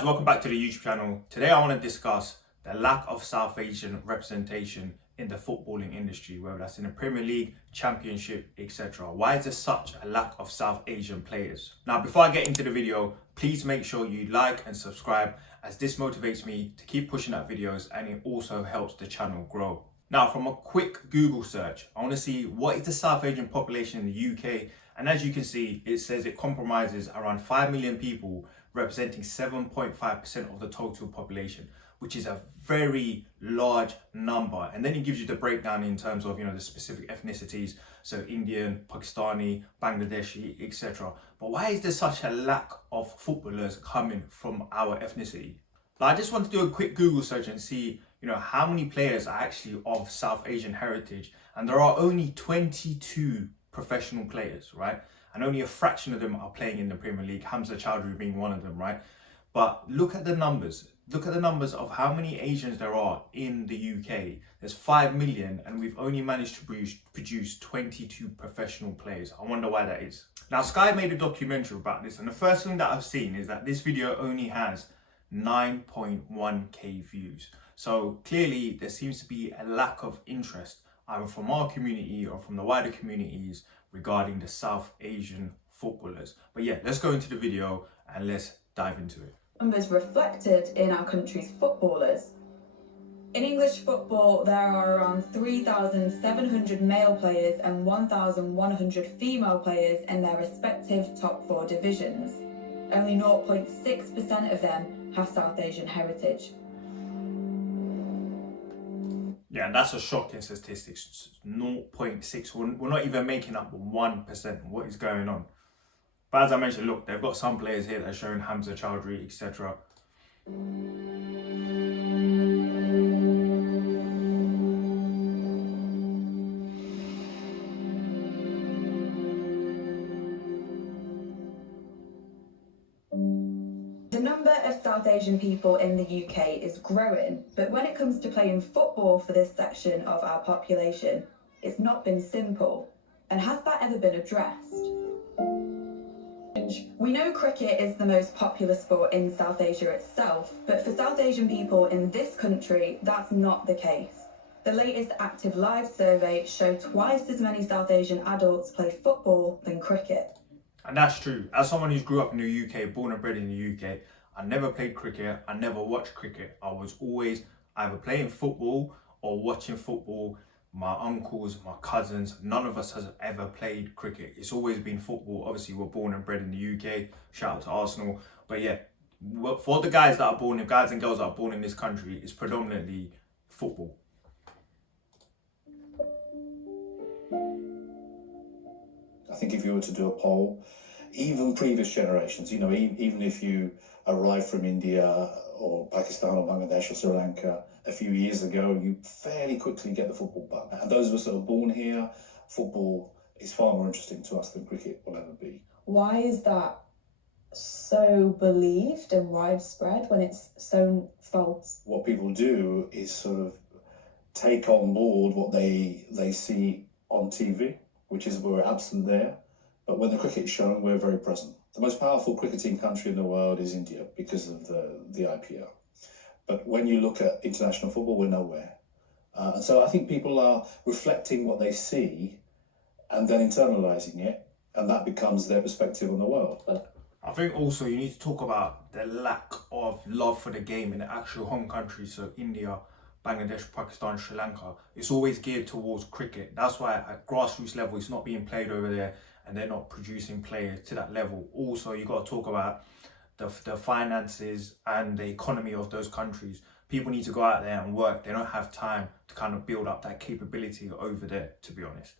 Guys, welcome back to the YouTube channel. Today I want to discuss the lack of South Asian representation in the footballing industry, whether that's in the Premier League, Championship, etc. Why is there such a lack of South Asian players? Now, before I get into the video, please make sure you like and subscribe, as this motivates me to keep pushing out videos and it also helps the channel grow. Now, from a quick Google search, I want to see what is the South Asian population in the UK. And as you can see, it says it compromises around 5 million people, representing 7.5% of the total population, which is a very large number. And then it gives you the breakdown in terms of, the specific ethnicities. So Indian, Pakistani, Bangladeshi, etc. But why is there such a lack of footballers coming from our ethnicity? I just want to do a quick Google search and see, how many players are actually of South Asian heritage. And there are only 22 professional players, right? And only a fraction of them are playing in the Premier League, Hamza Chowdhury being one of them, right? But look at the numbers. Look at the numbers of how many Asians there are in the UK. There's 5 million and we've only managed to produce 22 professional players. I wonder why that is. Now, Sky made a documentary about this, and the first thing that I've seen is that this video only has 9.1k views. So clearly there seems to be a lack of interest either from our community or from the wider communities regarding the South Asian footballers. But yeah, let's go into the video and let's dive into it. Numbers reflected in our country's footballers. In English football, there are around 3,700 male players and 1,100 female players in their respective top 4 divisions. Only 0.6% of them have South Asian heritage. Yeah, and that's a shocking statistics. 0.6. We're not even making up 1%. What is going on? But as I mentioned, look, they've got some players here that are showing Hamza Chowdhury, etc. The number of South Asian people in the UK is growing, but when it comes to playing football for this section of our population, it's not been simple. And has that ever been addressed? We know cricket is the most popular sport in South Asia itself, but for South Asian people in this country, that's not the case. The latest Active Live survey showed twice as many South Asian adults play football than cricket. And that's true. As someone who's grew up in the UK, born and bred in the UK, I never played cricket, I never watched cricket. I was always either playing football or watching football. My uncles, my cousins, none of us has ever played cricket. It's always been football. Obviously, we're born and bred in the UK. Shout out to Arsenal. But yeah, for the guys that are born, the guys and girls that are born in this country, it's predominantly football. I think if you were to do a poll, even previous generations, even if you arrived from India or Pakistan or Bangladesh or Sri Lanka a few years ago, you fairly quickly get the football bug. And those of us that are born here, football is far more interesting to us than cricket will ever be. Why is that so believed and widespread when it's so false? What people do is sort of take on board what they see on TV, which is we're absent there. But when the cricket is shown, we're very present. The most powerful cricketing country in the world is India because of the IPL. But when you look at international football, we're nowhere. And so I think people are reflecting what they see and then internalizing it, and that becomes their perspective on the world. I think also you need to talk about the lack of love for the game in the actual home country. So India, Bangladesh, Pakistan, Sri Lanka, it's always geared towards cricket. That's why at grassroots level, it's not being played over there and they're not producing players to that level. Also, you got to talk about the finances and the economy of those countries. People need to go out there and work. They don't have time to kind of build up that capability over there, to be honest.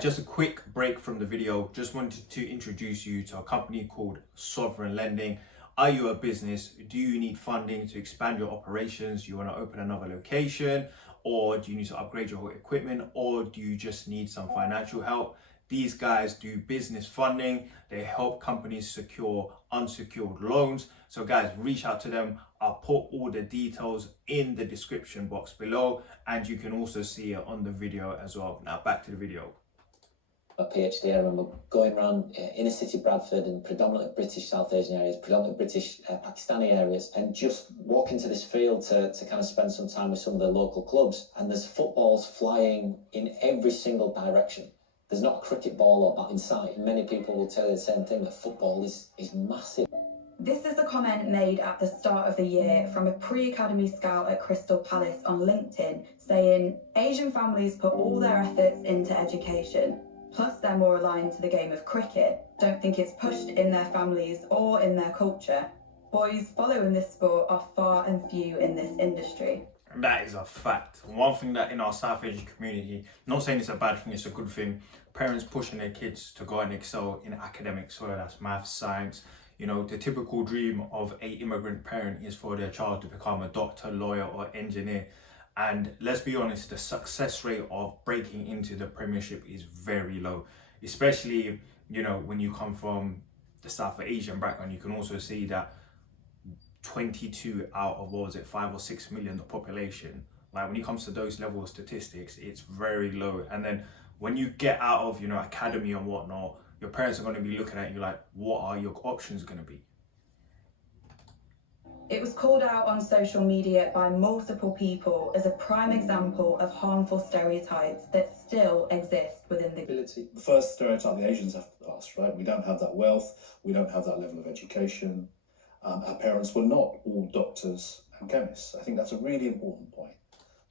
Just a quick break from the video. Just wanted to introduce you to a company called Sovereign Lending. Are you a business? Do you need funding to expand your operations? You want to open another location? Or do you need to upgrade your equipment? Or do you just need some financial help? These guys do business funding. They help companies secure unsecured loans. So guys, reach out to them. I'll put all the details in the description box below, and you can also see it on the video as well. Now back to the video. my PhD, I remember going around inner city Bradford and predominantly British South Asian areas, predominantly British Pakistani areas, and just walking to this field to kind of spend some time with some of the local clubs, and there's footballs flying in every single direction. There's not a cricket ball or bat in sight. Many people will tell you the same thing, that football is massive. This is a comment made at the start of the year from a pre-academy scout at Crystal Palace on LinkedIn, saying Asian families put all their efforts into education, plus they're more aligned to the game of cricket. Don't think it's pushed in their families or in their culture. Boys following this sport are far and few in this industry. And that is a fact. One thing that in our South Asian community, not saying it's a bad thing, it's a good thing, parents pushing their kids to go and excel in academics, whether that's maths, science. You know, the typical dream of an immigrant parent is for their child to become a doctor, lawyer, or engineer. And let's be honest, the success rate of breaking into the Premiership is very low, especially, you know, when you come from the South Asian background. You can also see that 22 out of, 5 or 6 million the population, like when it comes to those level of statistics, it's very low. And then when you get out of, you know, academy and whatnot, your parents are going to be looking at you like, what are your options going to be? It was called out on social media by multiple people as a prime example of harmful stereotypes that still exist within the ability. The first stereotype the Asians have to pass, right? We don't have that wealth, we don't have that level of education. Our parents were not all doctors and chemists. I think that's a really important point.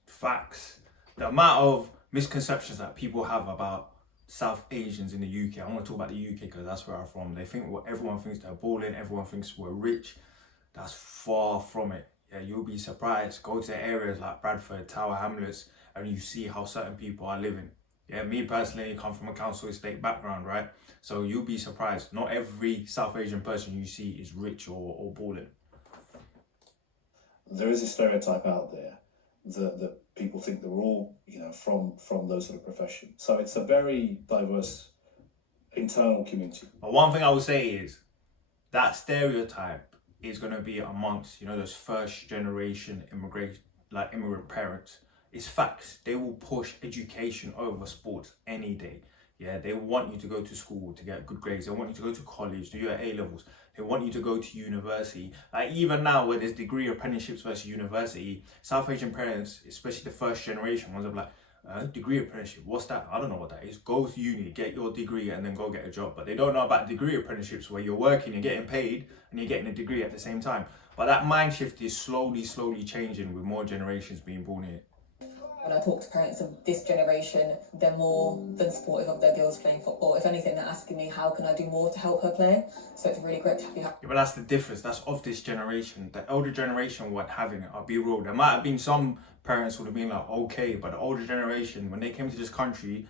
Facts. The amount of misconceptions that people have about South Asians in the UK. I want to talk about the UK because that's where I'm from. They think everyone thinks they're balling, everyone thinks we're rich. That's far from it. Yeah, you'll be surprised. Go to areas like Bradford, Tower Hamlets, and you see how certain people are living. Yeah, me personally come from a council estate background, right? So you'll be surprised. Not every South Asian person you see is rich or balling. There is a stereotype out there that people think that we're all, you know, from those sort of professions. So it's a very diverse internal community. But one thing I would say is that stereotype is going to be amongst, you know, those first generation immigrant parents. It's facts. They will push education over sports any day. Yeah, they want you to go to school to get good grades. They want you to go to college, do your A-levels. They want you to go to university. Like even now where there's degree apprenticeships versus university, South Asian parents, especially the first generation ones, are like, degree apprenticeship, what's that? I don't know what that is. Go to uni, get your degree, and then go get a job. But they don't know about degree apprenticeships where you're working, you're getting paid, and you're getting a degree at the same time. But that mind shift is slowly changing with more generations being born here. When I talk to parents of this generation, they're more than supportive of their girls playing football. If anything, they're asking me, how can I do more to help her play? So it's really great to have you. Yeah, but that's the difference. That's of this generation. The older generation weren't having it. I'll be real. There might have been some parents would have been like, okay, but the older generation, when they came to this country,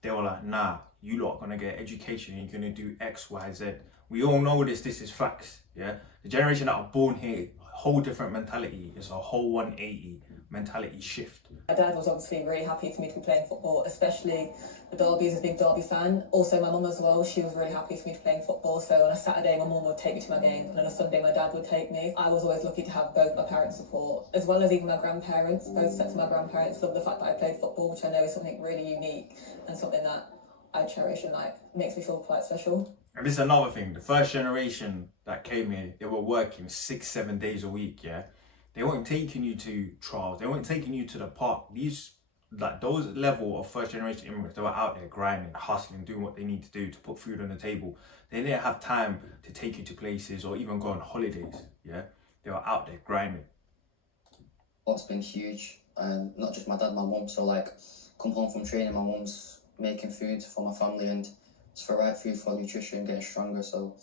they were like, nah, you lot are going to get education. You're going to do X, Y, Z. We all know this. This is facts. Yeah. The generation that are born here, a whole different mentality. It's a whole 180 mentality shift. My dad was obviously really happy for me to be playing football, especially the Derby. He's a big Derby fan. Also my mum as well, she was really happy for me to be playing football. So on a Saturday my mum would take me to my game, and on a Sunday my dad would take me. I was always lucky to have both my parents' support, as well as even my grandparents. Both sets of my grandparents love the fact that I played football, which I know is something really unique and something that I cherish and like makes me feel quite special. And this is another thing. The first generation that came here, they were working 6-7 days a week, yeah? They weren't taking you to trials. They weren't taking you to the park. Those level of first generation immigrants, they were out there grinding, hustling, doing what they need to do to put food on the table. They didn't have time to take you to places or even go on holidays, yeah? They were out there grinding. What's been huge, and not just my dad, my mum. So like, come home from training, my mum's making food for my family, and it's for right food, for nutrition, getting stronger. So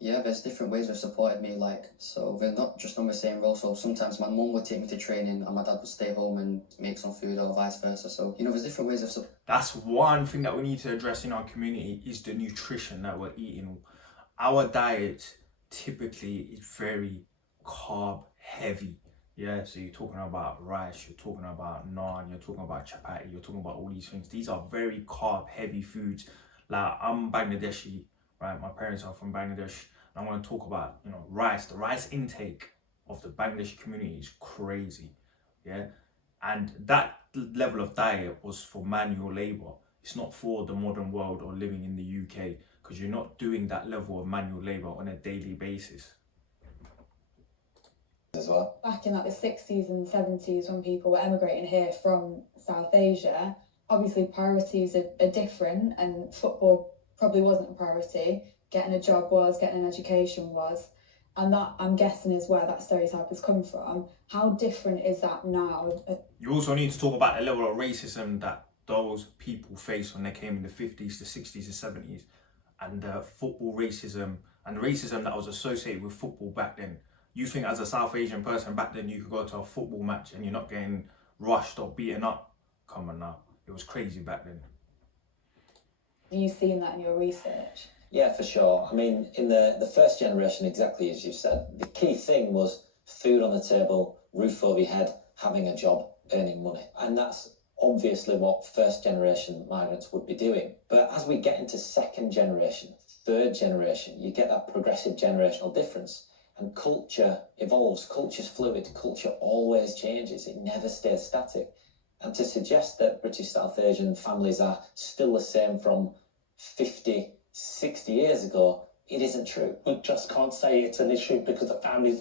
yeah, there's different ways of supporting me, like, so they're not just on the same role. So sometimes my mum would take me to training and my dad would stay home and make some food, or vice versa. So, you know, there's different ways of support. That's one thing that we need to address in our community is the nutrition that we're eating. Our diet typically is very carb heavy. Yeah, so you're talking about rice, you're talking about naan, you're talking about chapati, you're talking about all these things. These are very carb heavy foods. Like, I'm Bangladeshi, right? My parents are from Bangladesh. And I want to talk about, you know, rice. The rice intake of the Bangladeshi community is crazy, yeah? And that level of diet was for manual labor. it's not for the modern world or living in the UK, because you're not doing that level of manual labour on a daily basis. As well. Back in like the 60s and 70s, when people were emigrating here from South Asia, obviously priorities are different, and football probably wasn't a priority. Getting a job was, getting an education was, and that, I'm guessing, is where that stereotype has come from. How different is that now? You also need to talk about the level of racism that those people faced when they came in the 50s, the 60s, the 70s, and the football racism and the racism that was associated with football back then. You think as a South Asian person back then you could go to a football match and you're not getting rushed or beaten up? Come on now, it was crazy back then. Have you seen that in your research? Yeah, for sure. I mean, in the first generation, exactly as you said, the key thing was food on the table, roof over your head, having a job, earning money. And that's obviously what first generation migrants would be doing. But as we get into second generation, third generation, you get that progressive generational difference. And culture evolves, culture's fluid, culture always changes, it never stays static. And to suggest that British South Asian families are still the same from 50, 60 years ago, it isn't true. We just can't say it's an issue because the families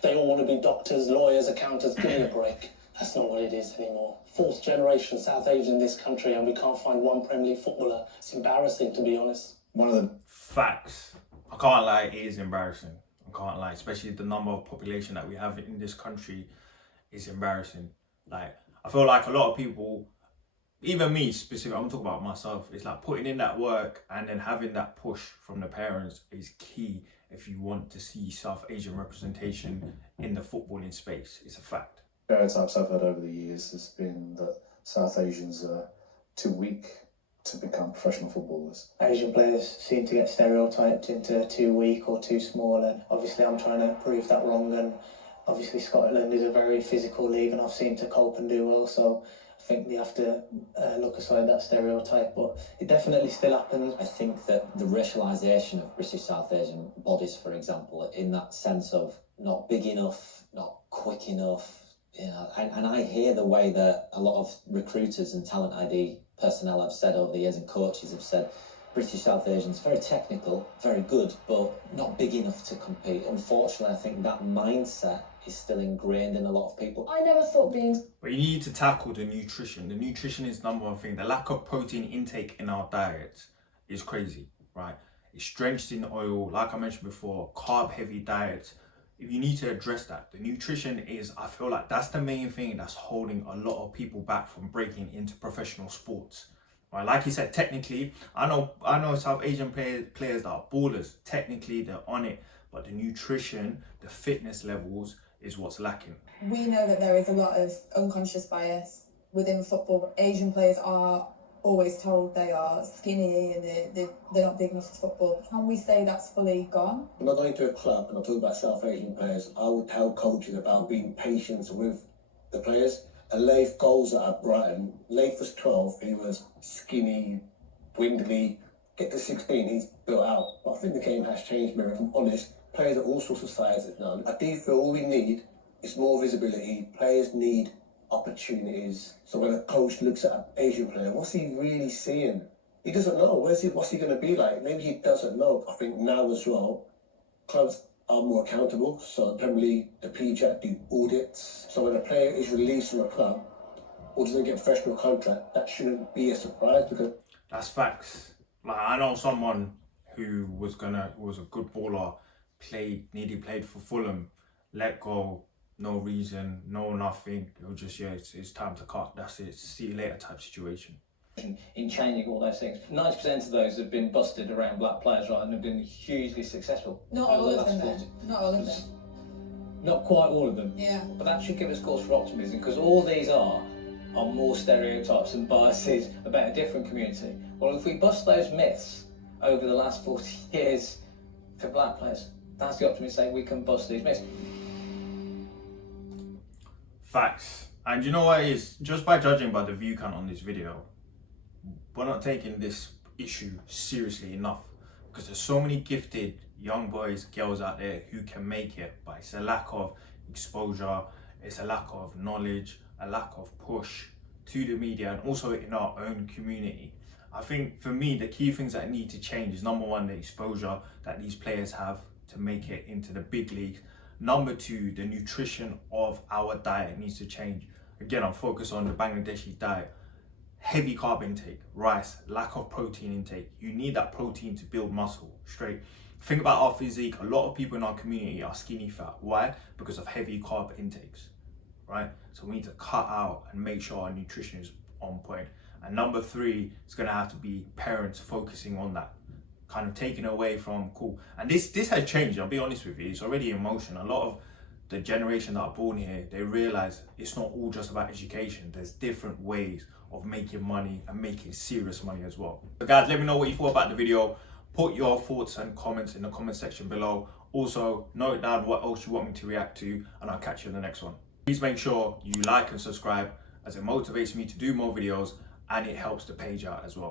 they all want to be doctors, lawyers, accountants. Give me a break. That's not what it is anymore. Fourth generation South Asian in this country, and we can't find one Premier League footballer. It's embarrassing, to be honest. One of the Facts. I can't lie, it is embarrassing. I can't lie, especially the number of population that we have in this country is embarrassing. Like, I feel like a lot of people, even me specifically, I'm talking about myself, it's like putting in that work and then having that push from the parents is key if you want to see South Asian representation in the footballing space. It's a fact. stereotypes I've heard over the years has been that South Asians are too weak to become professional footballers. Asian players seem to get stereotyped into too weak or too small, and obviously I'm trying to prove that wrong. And obviously Scotland is a very physical league, and I've seen to cope and do well, so I think they have to look aside that stereotype, but it definitely still happens. I think that the racialisation of British South Asian bodies, for example, in that sense of not big enough, not quick enough, you know, and I hear the way that a lot of recruiters and talent ID personnel have said over the years, and coaches have said, British South Asians, very technical, very good, but not big enough to compete. Unfortunately, I think that mindset is still ingrained in a lot of people. I never thought being... But you need to tackle the nutrition. The nutrition is number one thing. The lack of protein intake in our diets is crazy, right? It's drenched in oil, like I mentioned before, carb-heavy diets. You need to address that. The nutrition is, I feel like that's the main thing that's holding a lot of people back from breaking into professional sports. Right? Like you said, technically, I know South Asian players that are ballers. Technically, they're on it, but the nutrition, the fitness levels is what's lacking. We know that there is a lot of unconscious bias within football. Asian players are always told they are skinny and they're not big enough for football. Can we say that's fully gone? When I go into a club and I talk about South Asian players, I would tell coaches about being patient with the players. And Leif goals at Brighton. Leif was 12, he was skinny, dwindly. Get to 16, he's built out. But I think the game has changed, Mary, if I'm honest. Players at all sorts of sizes now. I do feel all we need is more visibility. Players need opportunities. So when a coach looks at an Asian player, what's he really seeing? He doesn't know. What's he going to be like? Maybe he doesn't know. I think now as well, clubs are more accountable. So the Premier League, the PJ do audits. So when a player is released from a club or doesn't get a professional contract, that shouldn't be a surprise because... That's facts. Like, I know someone who was a good baller, nearly played for Fulham, let go, no reason, no nothing. It was just, yeah, it's time to cut. That's it. See you later type situation. In changing all those things. 90% of those have been busted around black players, right, and have been hugely successful. Not all of them, though. Not all of them. Not quite all of them. Yeah. But that should give us cause for optimism, because all these are more stereotypes and biases about a different community. Well, if we bust those myths over the last 40 years for black players, that's the optimist saying we can bust these myths. Facts. And you know what it is? Just by judging by the view count on this video, we're not taking this issue seriously enough, because there's so many gifted young boys, girls out there who can make it, but it's a lack of exposure, it's a lack of knowledge, a lack of push to the media and also in our own community. I think for me, the key things that need to change is number one, the exposure that these players have to make it into the big leagues. Number two, the nutrition of our diet needs to change. Again, I'm focused on the Bangladeshi diet. Heavy carb intake, rice, lack of protein intake. You need that protein to build muscle, straight. Think about our physique. A lot of people in our community are skinny fat. Why? Because of heavy carb intakes, right? So we need to cut out and make sure our nutrition is on point. And number three, it's gonna have to be parents focusing on that, kind of taking away from cool. And this has changed, I'll be honest with you, it's already in motion. A lot of the generation that are born here, they realize it's not all just about education. There's different ways of making money and making serious money as well. So guys, let me know what you thought about the video. Put your thoughts and comments in the comment section below. Also, note down what else you want me to react to, and I'll catch you in the next one. Please make sure you like and subscribe, as it motivates me to do more videos and it helps the page out as well.